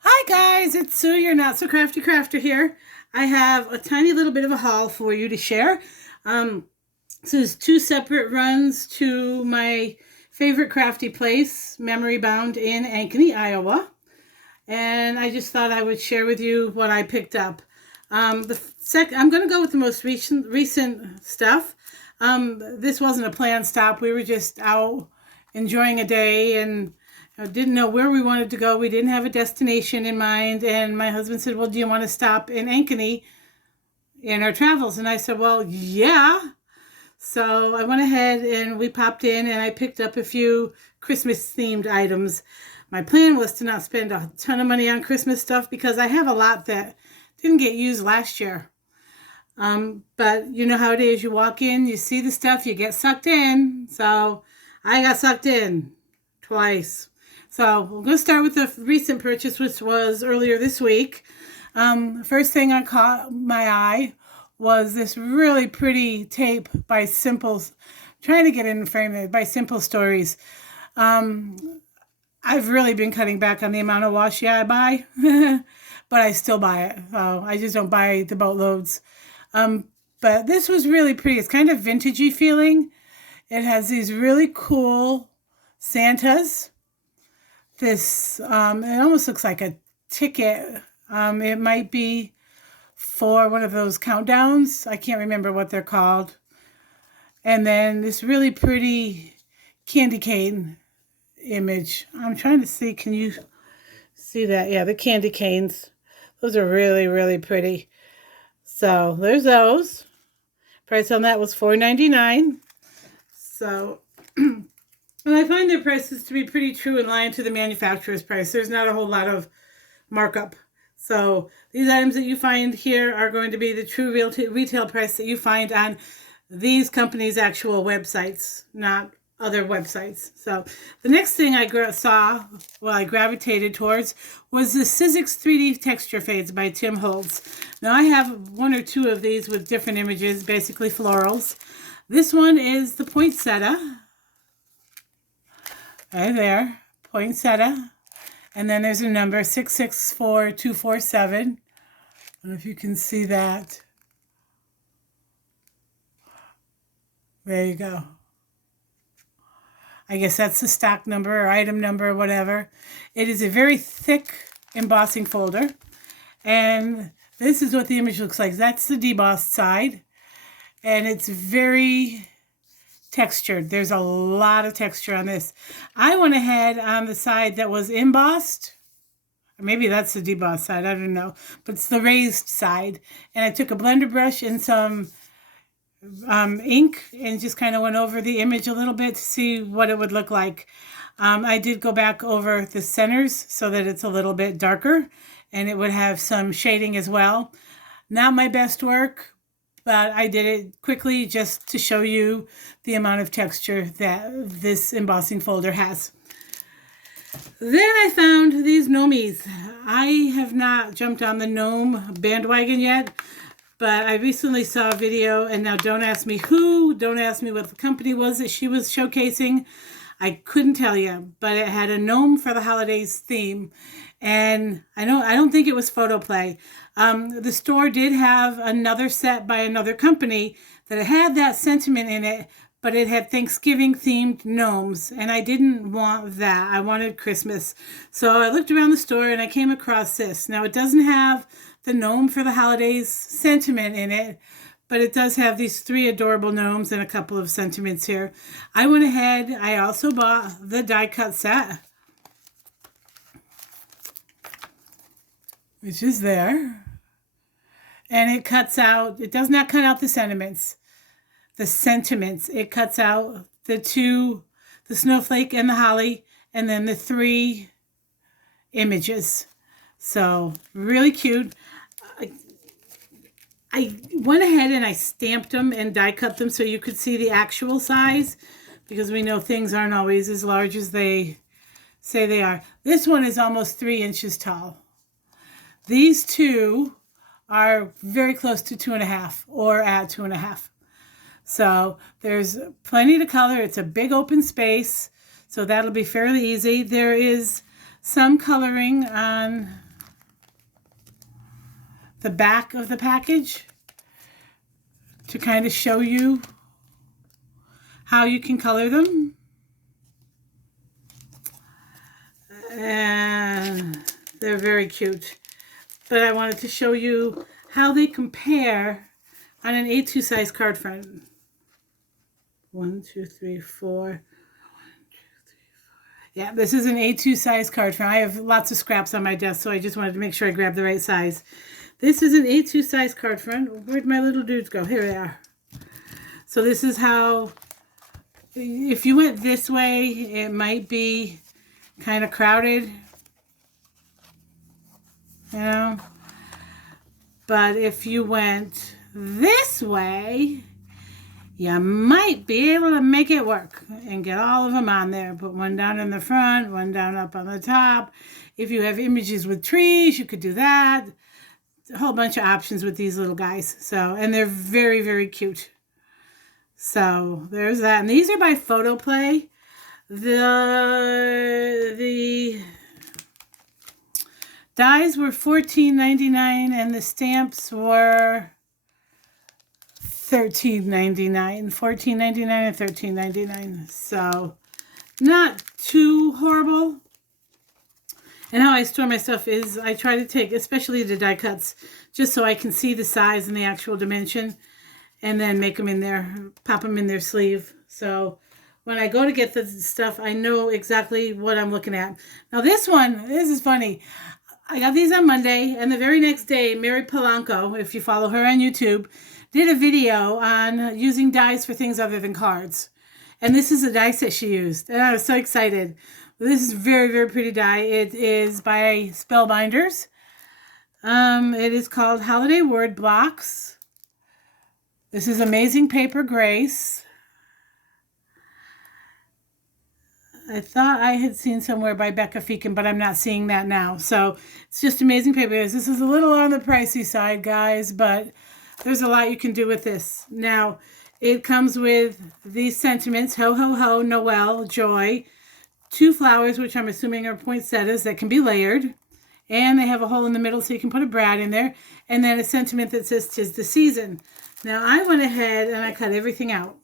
Hi guys, it's Sue, your Not So Crafty Crafter here. I have a tiny little bit of a haul for you to share. Um, this is two separate runs to my favorite crafty place, Memory Bound in Ankeny, Iowa. And I just thought I would share with you what I picked up. I'm going to go with the most recent stuff. This wasn't a planned stop. We were just out enjoying a day and didn't know where we wanted to go. We didn't have a destination in mind. And my husband said, "Well, do you want to stop in Ankeny in our travels?" And I said, "Well, yeah." So I went ahead and we popped in and I picked up a few Christmas themed items. My plan was to not spend a ton of money on Christmas stuff because I have a lot that didn't get used last year. But you know how it is. You walk in, you see the stuff, you get sucked in. So I got sucked in twice. So we're going to start with the recent purchase, which was earlier this week. First thing I caught my eye was this really pretty tape by Simple, trying to get it in frame it by Simple Stories. I've really been cutting back on the amount of washi I buy, but I still buy it. I just don't buy the boatloads. But this was really pretty. It's kind of vintagey feeling. It has these really cool Santas. It almost looks like a ticket. It might be for one of those countdowns. I can't remember what they're called. And then this really pretty candy cane image. I'm trying to see, can you see that? Yeah, the candy canes. Those are really, really pretty. So there's those. Price on that was $4.99. So, and I find their prices to be pretty true in line to the manufacturer's price. There's not a whole lot of markup. So these items that you find here are going to be the true retail price that you find on these companies' actual websites, not other websites. So the next thing I I gravitated towards, was the Sizzix 3D Texture Fades by Tim Holtz. Now I have one or two of these with different images, basically florals. This one is the poinsettia. Right there, poinsettia. And then there's a number, 664247. I don't know if you can see that. There you go. I guess that's the stock number or item number or whatever. It is a very thick embossing folder. And this is what the image looks like. That's the debossed side. And it's very textured. There's a lot of texture on this. I went ahead on the side that was embossed. Or maybe that's the debossed side. I don't know. But it's the raised side. And I took a blender brush and some ink and just kind of went over the image a little bit to see what it would look like. I did go back over the centers so that it's a little bit darker and it would have some shading as well. Not my best work, but I did it quickly just to show you the amount of texture that this embossing folder has. Then I found these Gnomies. I have not jumped on the gnome bandwagon yet, but I recently saw a video, and now don't ask me who, don't ask me what the company was that she was showcasing. I couldn't tell you, but it had a gnome for the holidays theme. And I don't think it was Photoplay. The store did have another set by another company that had that sentiment in it, but it had Thanksgiving themed gnomes, and I didn't want that. I wanted Christmas. So I looked around the store and I came across this. Now it doesn't have the gnome for the holidays sentiment in it, but it does have these three adorable gnomes and a couple of sentiments here. I went ahead, I also bought the die cut set, which is there. And it cuts out, it does not cut out the sentiments. It cuts out the snowflake and the holly, and then the three images. So really cute. I went ahead and I stamped them and die cut them so you could see the actual size, because we know things aren't always as large as they say they are. This one is almost 3 inches tall. These two are very close to 2.5 or at 2.5. So there's plenty to color. It's a big open space, so that'll be fairly easy. There is some coloring on the back of the package to kind of show you how you can color them. And they're very cute. But I wanted to show you how they compare on an A2 size card front. 1, 2, 3, 4. Yeah, this is an A2 size card front. I have lots of scraps on my desk, so I just wanted to make sure I grabbed the right size. This is an A2 size card front. Where'd my little dudes go? Here they are. So this is how, if you went this way, it might be kind of crowded, you know. But if you went this way, you might be able to make it work and get all of them on there. Put one down in the front, one down up on the top. If you have images with trees, you could do that. A whole bunch of options with these little guys. So, and they're very, very cute. So there's that. And these are by Photoplay. The dies were $14.99 and the stamps were $13.99. $14.99 and $13.99. So not too horrible. And how I store my stuff is I try to take, especially the die cuts, just so I can see the size and the actual dimension, and then make them in there, pop them in their sleeve. So when I go to get the stuff, I know exactly what I'm looking at. Now this is funny. I got these on Monday, and the very next day, Mary Polanco, if you follow her on YouTube, did a video on using dies for things other than cards. And this is a die set she used, and I was so excited. This is very, very pretty die. It is by Spellbinders. It is called Holiday Word Blocks. This is Amazing Paper Grace. I thought I had seen somewhere by Becca Feekin, but I'm not seeing that now. So it's just Amazing Paper Grace. This is a little on the pricey side, guys, but there's a lot you can do with this. Now, it comes with these sentiments: ho, ho, ho, Noel, joy. 2 flowers, which I'm assuming are poinsettias that can be layered. And they have a hole in the middle so you can put a brad in there. And then a sentiment that says 'tis the season. Now, I went ahead and I cut everything out.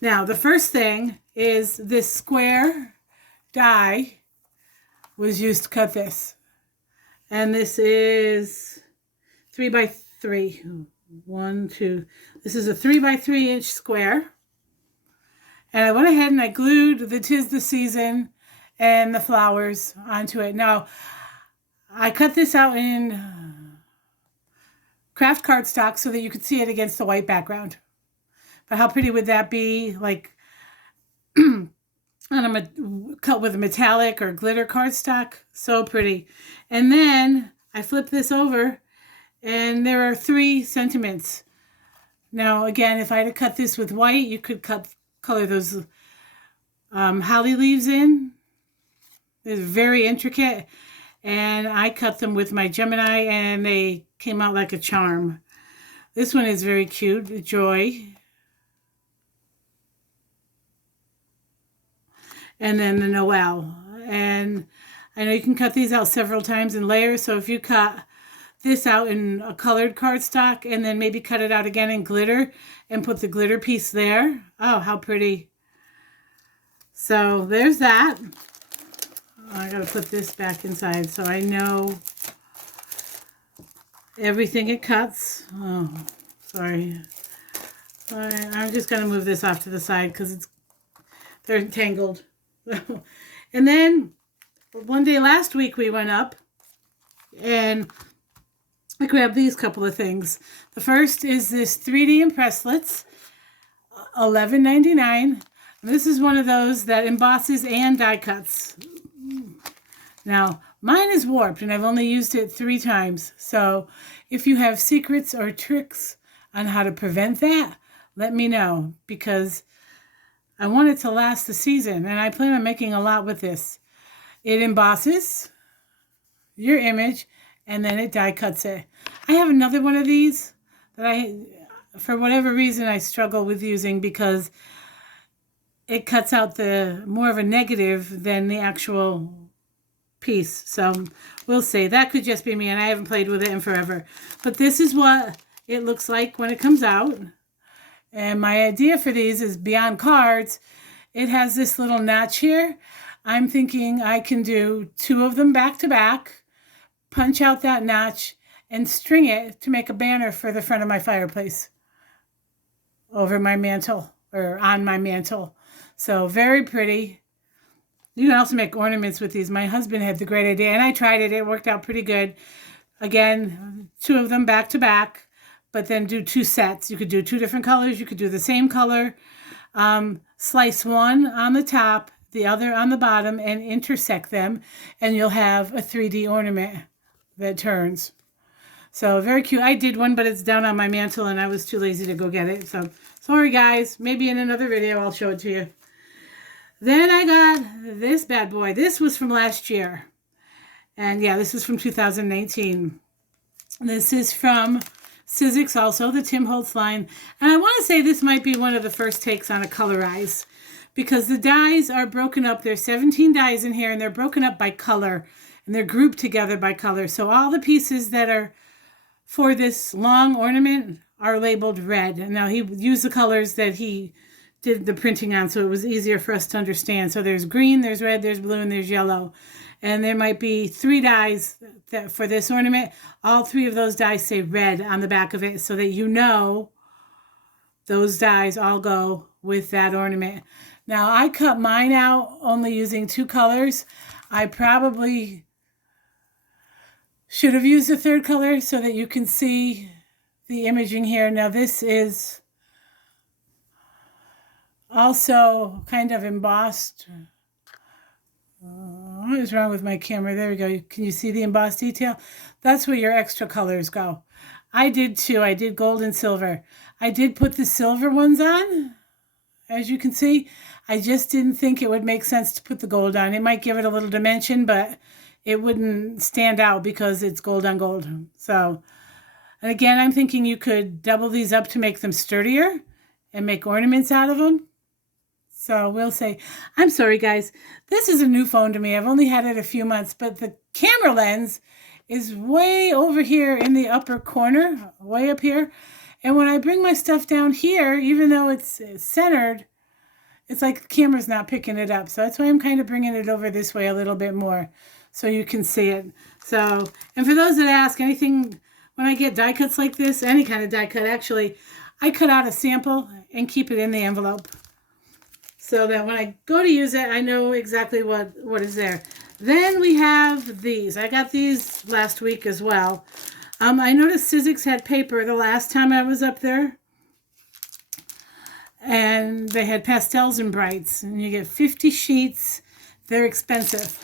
Now, the first thing is this square die was used to cut this. And this is 3 by 3. 1, 2. This is a 3 by 3 inch square. And I went ahead and I glued the 'tis the season and the flowers onto it. Now, I cut this out in craft cardstock so that you could see it against the white background. But how pretty would that be? Like on cut with a metallic or glitter cardstock. So pretty. And then I flip this over and there are 3 sentiments. Now, again, if I had to cut this with white, you could color those holly leaves in. It's very intricate. And I cut them with my Gemini and they came out like a charm. This one is very cute. Joy. And then the Noel. And I know you can cut these out several times in layers. So if you cut this out in a colored cardstock and then maybe cut it out again in glitter and put the glitter piece there. Oh, how pretty. So there's that. I gotta put this back inside so I know everything it cuts. Oh, sorry. I'm just gonna move this off to the side because they're entangled. And then one day last week we went up and I grabbed these couple of things. The first is this 3D Impresslets, $11.99. This is one of those that embosses and die cuts. Now, mine is warped and I've only used it 3 times. So if you have secrets or tricks on how to prevent that, let me know, because I want it to last the season and I plan on making a lot with this. It embosses your image and then it die cuts it. I have another one of these that for whatever reason, I struggle with using because it cuts out the more of a negative than the actual piece. So we'll see. That could just be me, and I haven't played with it in forever. But this is what it looks like when it comes out. And my idea for these is beyond cards. It has this little notch here. I'm thinking I can do 2 of them back to back, punch out that notch, and string it to make a banner for the front of my fireplace over my mantle or on my mantle. So very pretty. You can also make ornaments with these. My husband had the great idea, and I tried it. It worked out pretty good. Again, 2 of them back to back, but then do 2 sets. You could do 2 different colors. You could do the same color. Slice one on the top, the other on the bottom, and intersect them, and you'll have a 3D ornament that turns. So very cute. I did one, but it's down on my mantle, and I was too lazy to go get it. So sorry, guys. Maybe in another video I'll show it to you. Then I got this bad boy. This was from last year. And yeah, this is from 2019. This is from Sizzix also, the Tim Holtz line. And I want to say this might be one of the first takes on a colorize, because the dies are broken up. There's 17 dies in here, and they're broken up by color, and they're grouped together by color. So all the pieces that are for this long ornament are labeled red. And now he used the colors that he did the printing on, so it was easier for us to understand. So there's green, there's red, there's blue, and there's yellow. And there might be 3 dies that for this ornament. All 3 of those dies say red on the back of it, so that you know those dies all go with that ornament. Now, I cut mine out only using 2 colors. I probably should have used a 3rd color so that you can see the imaging here. Now, this is also kind of embossed. What is wrong with my camera? There we go. Can you see the embossed detail? That's where your extra colors go. I did too. I did gold and silver. I did put the silver ones on, as you can see. I just didn't think it would make sense to put the gold on. It might give it a little dimension, but it wouldn't stand out because it's gold on gold. So, and again, I'm thinking you could double these up to make them sturdier and make ornaments out of them. So we'll say, I'm sorry, guys. This is a new phone to me. I've only had it a few months, but the camera lens is way over here in the upper corner, way up here. And when I bring my stuff down here, even though it's centered, it's like the camera's not picking it up. So that's why I'm kind of bringing it over this way a little bit more so you can see it. So, and for those that ask, anything, when I get die cuts like this, any kind of die cut actually, I cut out a sample and keep it in the envelope, so that when I go to use it, I know exactly what is there. Then we have these. I got these last week as well. I noticed Sizzix had paper the last time I was up there. And they had pastels and brights. And you get 50 sheets. They're expensive.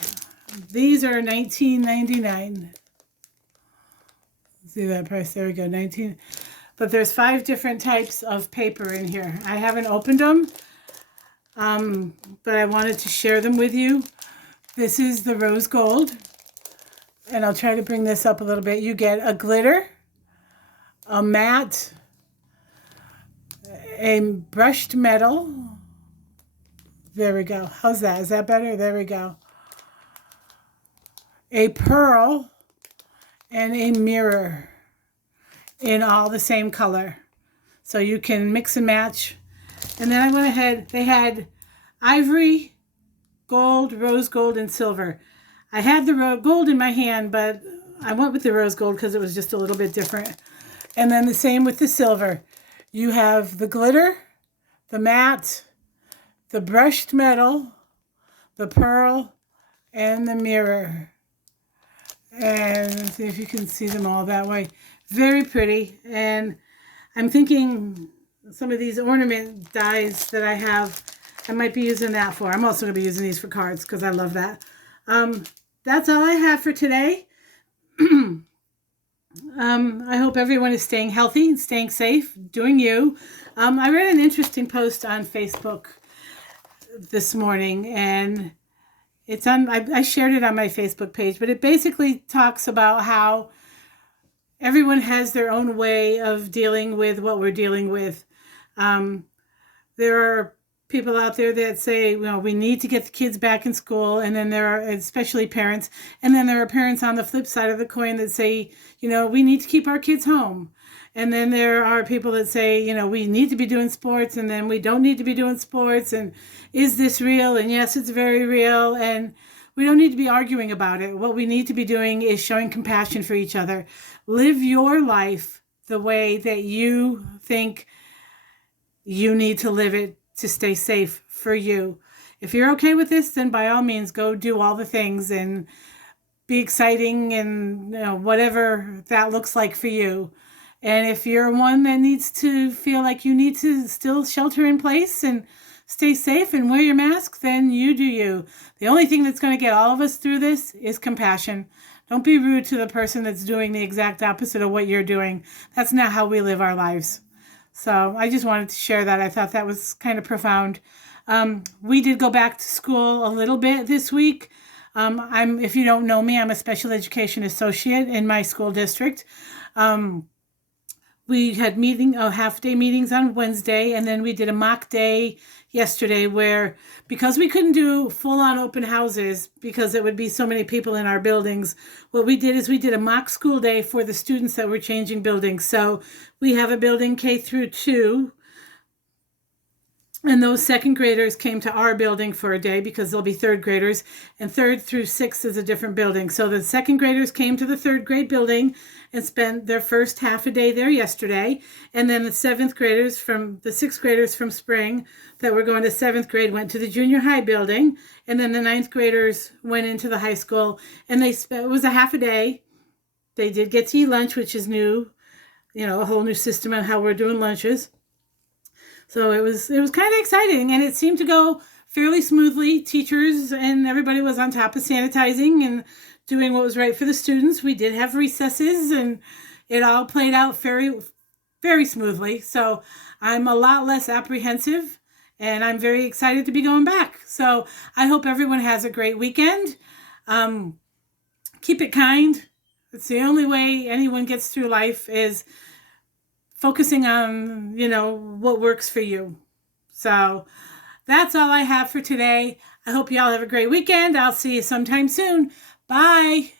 These are $19.99. See that price? There we go, 19. But there's 5 different types of paper in here. I haven't opened them. But I wanted to share them with you. This is the rose gold, and I'll try to bring this up a little bit. You get a glitter, a matte, a brushed metal. There we go. How's that? Is that better? There we go. A pearl and a mirror in all the same color. So you can mix and match. And then I went ahead, they had ivory, gold, rose gold, and silver. I had the gold in my hand, but I went with the rose gold because it was just a little bit different. And then the same with the silver. You have the glitter, the matte, the brushed metal, the pearl, and the mirror. And see if you can see them all that way. Very pretty. And I'm thinking some of these ornament dies that I have, I might be using that for. I'm also going to be using these for cards because I love that. That's all I have for today. I hope everyone is staying healthy, staying safe, doing you. I read an interesting post on Facebook this morning, and it's on. I shared it on my Facebook page, but it basically talks about how everyone has their own way of dealing with what we're dealing with. There are people out there that say, well, we need to get the kids back in school. And then there are, especially parents, and then there are parents on the flip side of the coin that say, we need to keep our kids home. And then there are people that say, we need to be doing sports, and then we don't need to be doing sports. And is this real? And yes, it's very real. And we don't need to be arguing about it. What we need to be doing is showing compassion for each other. Live your life the way that you think you need to live it to stay safe for you. If you're okay with this, then by all means, go do all the things and be exciting and whatever that looks like for you. And if you're one that needs to feel like you need to still shelter in place and stay safe and wear your mask, then you do you. The only thing that's going to get all of us through this is compassion. Don't be rude to the person that's doing the exact opposite of what you're doing. That's not how we live our lives. So I just wanted to share that. I thought that was kind of profound. We did go back to school a little bit this week. If you don't know me, I'm a special education associate in my school district. We had half-day meetings on Wednesday, and then we did a mock day yesterday where, because we couldn't do full-on open houses because it would be so many people in our buildings, what we did is we did a mock school day for the students that were changing buildings. So we have a building K through 2, and those second graders came to our building for a day because they'll be third graders, and 3rd through 6th is a different building. So the second graders came to the 3rd grade building and spent their first half a day there yesterday. And then the 6th graders from spring that were going to 7th grade went to the junior high building. And then the 9th graders went into the high school, and it was a half a day. They did get to eat lunch, which is new, a whole new system on how we're doing lunches. So it was kind of exciting, and it seemed to go fairly smoothly. Teachers and everybody was on top of sanitizing and doing what was right for the students. We did have recesses, and it all played out very, very smoothly. So I'm a lot less apprehensive, and I'm very excited to be going back. So I hope everyone has a great weekend. Keep it kind. It's the only way anyone gets through life, is focusing on, what works for you. So that's all I have for today. I hope you all have a great weekend. I'll see you sometime soon. Bye.